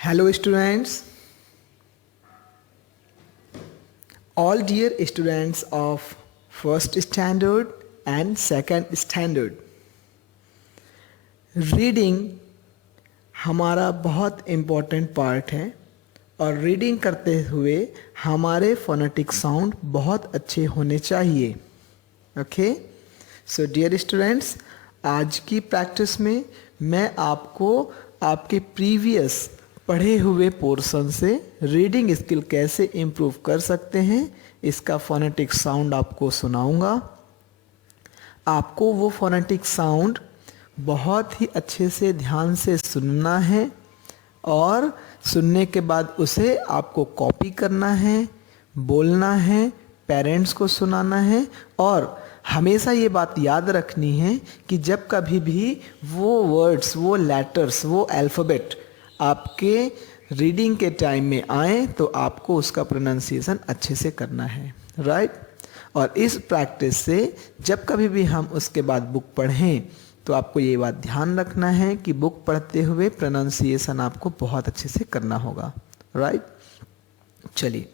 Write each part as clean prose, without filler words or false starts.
Hello students, all dear students of first standard and second standard. Reading हमारा बहुत important part है और reading करते हुए हमारे फोनेटिक साउंड बहुत अच्छे होने चाहिए. ओके, सो डियर स्टूडेंट्स, आज की प्रैक्टिस में मैं आपको आपके प्रीवियस पढ़े हुए पोर्शन से रीडिंग स्किल कैसे इम्प्रूव कर सकते हैं इसका फोनेटिक साउंड आपको सुनाऊंगा. आपको वो फोनेटिक साउंड बहुत ही अच्छे से ध्यान से सुनना है और सुनने के बाद उसे आपको कॉपी करना है, बोलना है, पेरेंट्स को सुनाना है और हमेशा ये बात याद रखनी है कि जब कभी भी वो वर्ड्स, वो लेटर्स, वो अल्फ़ाबेट आपके रीडिंग के टाइम में आए तो आपको उसका प्रोनाउंसिएशन अच्छे से करना है, राइट. और इस प्रैक्टिस से जब कभी भी हम उसके बाद बुक पढ़ें तो आपको ये बात ध्यान रखना है कि बुक पढ़ते हुए प्रोनाउंसिएशन आपको बहुत अच्छे से करना होगा, राइट. चलिए,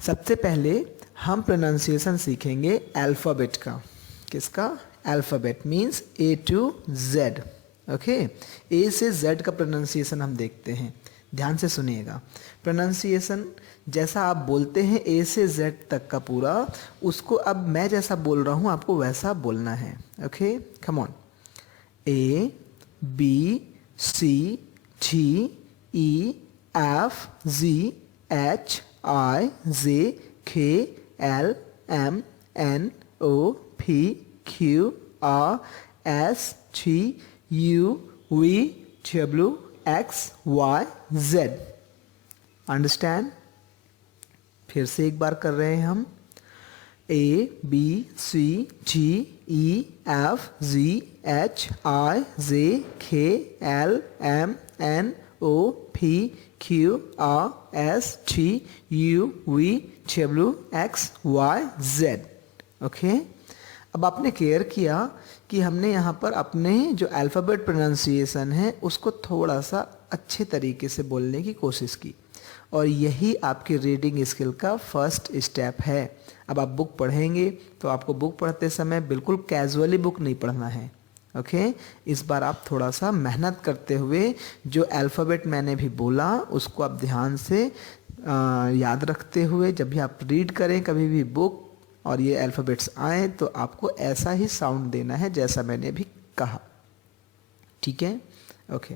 सबसे पहले हम प्रोनाउंसिएशन सीखेंगे अल्फ़ाबेट का. किसका? Alphabet means A to Z. Okay, A से जेड का प्रोनाउंसिएशन हम देखते हैं. ध्यान से सुनिएगा. प्रोनाउंसिएशन जैसा आप बोलते हैं ए से जेड तक का पूरा, उसको अब मैं जैसा बोल रहा हूँ आपको वैसा बोलना है. Okay, come on. A B C G E F G H I J K L M N O P Q R S T U V W X Y Z. Understand? फिर से एक बार कर रहे हैं हम. A B C G E F G H I J K L M N O P Q R S T U V W X Y Z. Okay, अब आपने केयर किया कि हमने यहाँ पर अपने जो अल्फ़ाबेट प्रोनाउंसिएशन है उसको थोड़ा सा अच्छे तरीके से बोलने की कोशिश की और यही आपकी रीडिंग स्किल का फर्स्ट स्टेप है. अब आप बुक पढ़ेंगे तो आपको बुक पढ़ते समय बिल्कुल कैजुअली बुक नहीं पढ़ना है. ओके, इस बार आप थोड़ा सा मेहनत करते हुए जो अल्फ़ाबेट मैंने भी बोला उसको आप ध्यान से याद रखते हुए जब भी आप रीड करें कभी भी बुक और ये अल्फ़ाबेट्स आए तो आपको ऐसा ही साउंड देना है जैसा मैंने अभी कहा. ठीक है? ओके,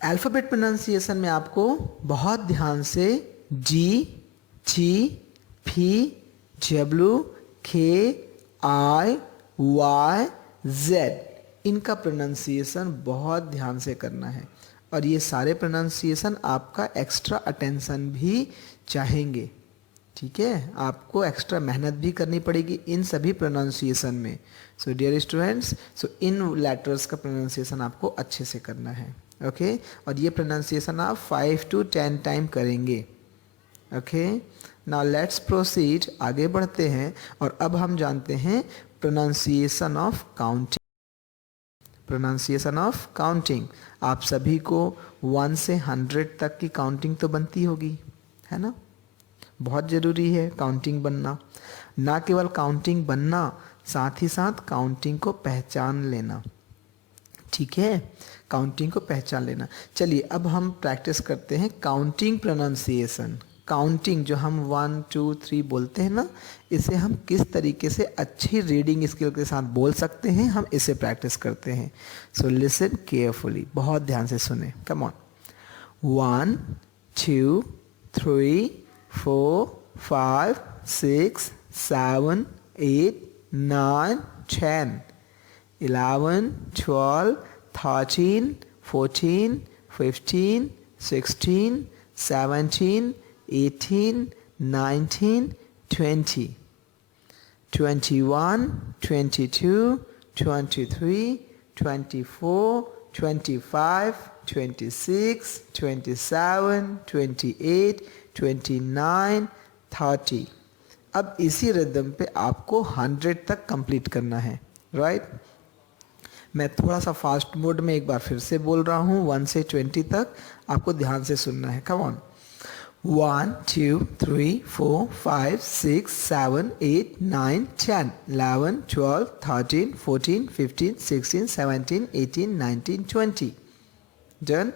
अल्फ़ाबेट प्रोनाउंसिएशन में आपको बहुत ध्यान से जी ची फी डब्ल्यू के आई वाई जेड इनका प्रोनाउंसिएशन बहुत ध्यान से करना है और ये सारे प्रोनाउंसिएशन आपका एक्स्ट्रा अटेंशन भी चाहेंगे. ठीक है, आपको एक्स्ट्रा मेहनत भी करनी पड़ेगी इन सभी प्रोनाउंसिएशन में. सो डियर स्टूडेंट्स, सो इन लेटर्स का प्रोनाउंसिएशन आपको अच्छे से करना है. ओके, और ये प्रोनाउंसिएशन आप 5 to 10 टाइम करेंगे. Okay, now let's proceed. आगे बढ़ते हैं और अब हम जानते हैं pronunciation of counting. Pronunciation of counting आप सभी को 1 से 100 तक की काउंटिंग तो बनती होगी, है ना. बहुत ज़रूरी है काउंटिंग बनना. ना केवल काउंटिंग बनना, साथ ही साथ काउंटिंग को पहचान लेना. ठीक है, काउंटिंग को पहचान लेना. चलिए अब हम प्रैक्टिस करते हैं काउंटिंग प्रोनाउंसिएशन. काउंटिंग जो हम 1 2 3 बोलते हैं ना, इसे हम किस तरीके से अच्छी रीडिंग स्किल के साथ बोल सकते हैं, हम इसे प्रैक्टिस करते हैं. सो लिसन केयरफुली, बहुत ध्यान से सुने. Come on. 1 2 3 4 5 6 7 8 9 10 11 12 13 14 15 16 17 18 19 20 21 22 23 24 25 26 27 28 29 30. अब इसी रिदम पे आपको 100 तक कंप्लीट करना है, राइट. मैं थोड़ा सा फास्ट मोड में एक बार फिर से बोल रहा हूँ 1 से 20 तक, आपको ध्यान से सुनना है। Come on. 1 2 3 4 5 6 7 8 9 10 11 12 13 14 15 16 17 18 19 20। डन।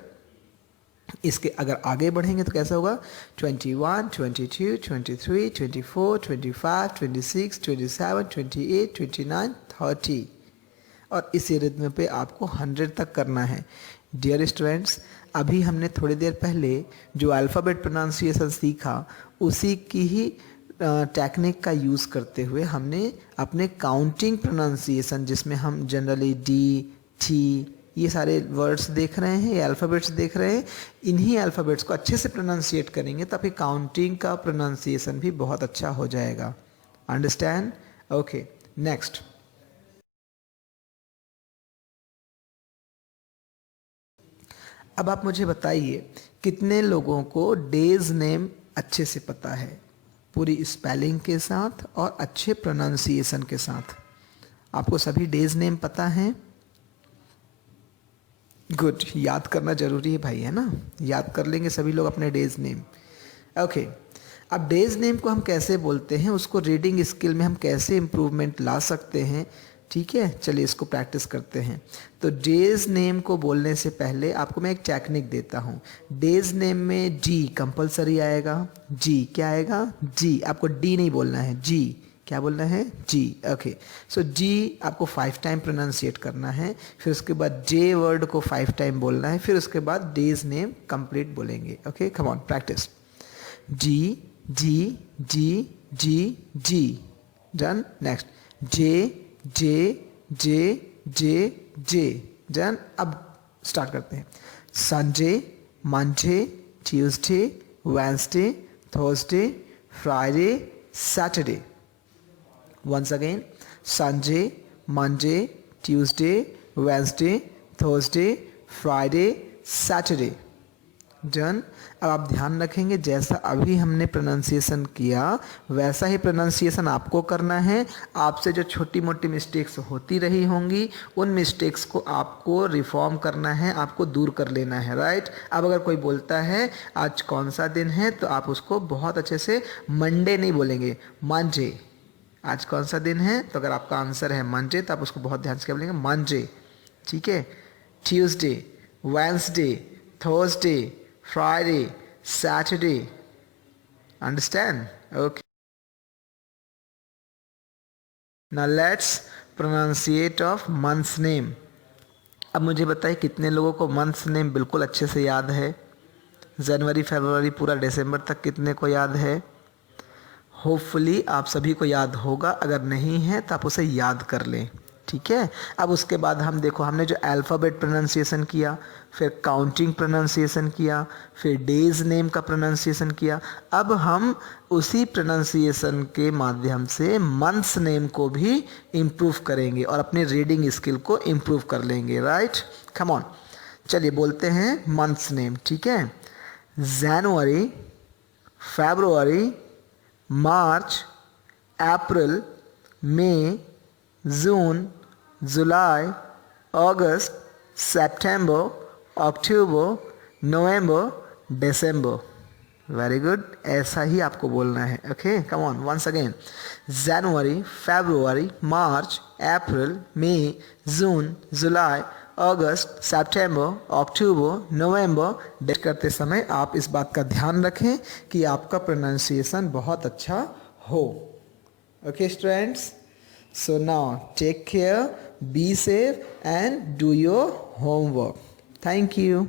इसके अगर आगे बढ़ेंगे तो कैसा होगा? 21 22 23 24 25 26 27 28 29 30। और इसी रिद्म पे आपको 100 तक करना है। डियर स्टूडेंट्स, अभी हमने थोड़ी देर पहले जो अल्फ़ाबेट प्रोनाउंसिएशन सीखा, उसी की ही टेक्निक का यूज़ करते हुए हमने अपने काउंटिंग प्रोनाउंसिएशन, जिसमें हम जनरली डी, टी, ये सारे वर्ड्स देख रहे हैं, ये अल्फ़ाबेट्स देख रहे हैं, इन्हीं अल्फ़ाबेट्स को अच्छे से प्रोनाउंसिएट करेंगे तो आपकी काउंटिंग का प्रोनाउंसिएशन भी बहुत अच्छा हो जाएगा। अंडरस्टैंड? Okay, next. अब आप मुझे बताइए, कितने लोगों को डेज नेम अच्छे से पता है, पूरी स्पेलिंग के साथ और अच्छे प्रोनाउंसिएशन के साथ? आपको सभी डेज नेम पता हैं? गुड, याद करना ज़रूरी है भाई, है ना? याद कर लेंगे सभी लोग अपने डेज नेम। ओके, अब डेज नेम को हम कैसे बोलते हैं, उसको रीडिंग स्किल में हम कैसे इम्प्रूवमेंट ला सकते हैं, ठीक है? चलिए इसको प्रैक्टिस करते हैं। तो डेज नेम को बोलने से पहले आपको मैं एक टेक्निक देता हूँ। डेज नेम में जी कंपलसरी आएगा। जी क्या आएगा? जी। आपको डी नहीं बोलना है, जी। क्या बोलना है? जी। ओके, सो जी आपको 5 टाइम प्रोनाउंसिएट करना है, फिर उसके बाद जे वर्ड को 5 टाइम बोलना है, फिर उसके बाद डेज नेम कंप्लीट बोलेंगे। Okay, come on, practice. G G G G G. Done. Next, J J J J J. Done. अब स्टार्ट करते हैं। Sunday, Monday, Tuesday, Wednesday, Thursday, Friday, Saturday. Once again, Sunday, Monday, Tuesday, Wednesday, Thursday, Friday, Saturday. Done. अब आप ध्यान रखेंगे, जैसा अभी हमने प्रोनाउंसिएशन किया वैसा ही प्रोनाउंसिएशन आपको करना है। आपसे जो छोटी मोटी मिस्टेक्स होती रही होंगी, उन मिस्टेक्स को आपको रिफॉर्म करना है, आपको दूर कर लेना है, राइट? अब अगर कोई बोलता है आज कौन सा दिन है, तो आप उसको बहुत अच्छे से मंडे नहीं बोलेंगे, मंडे। आज कौन सा दिन है? तो अगर आपका आंसर है मंडे, तो आप उसको बहुत ध्यान से क्या बोलेंगे? मंडे। ठीक है? Tuesday, Wednesday, Thursday, Friday, Saturday. Understand? Okay, now let's pronunciate of months name. अब मुझे बताइए, कितने लोगों को मंथ्स नेम बिल्कुल अच्छे से याद है? जनवरी, फरवरी, पूरा दिसंबर तक कितने को याद है? होपफुली आप सभी को याद होगा, अगर नहीं है तो आप उसे याद कर लें, ठीक है? अब उसके बाद हम देखो, हमने जो अल्फ़ाबेट प्रोनाउंसिएशन किया, फिर काउंटिंग प्रोनाउंसिएशन किया, फिर डेज नेम का प्रोनाउंसिएशन किया। अब हम उसी प्रोनाउंसिएशन के माध्यम से मंथ्स नेम को भी इम्प्रूव करेंगे और अपने रीडिंग स्किल को इम्प्रूव कर लेंगे, राइट? कम ऑन, चलिए बोलते हैं मंथ्स नेम, ठीक है? जनवरी, February, March, April, May, June, July, August, September, October, नवंबर, दिसंबर। वेरी गुड, ऐसा ही आपको बोलना है। Okay, come on, once again. January, February, March, April, May, June, July, August, September, October, November. Date करते समय आप इस बात का ध्यान रखें कि आपका प्रोनाउंसिएशन बहुत अच्छा हो। Okay students, so now take care, be safe and do your homework. Thank you.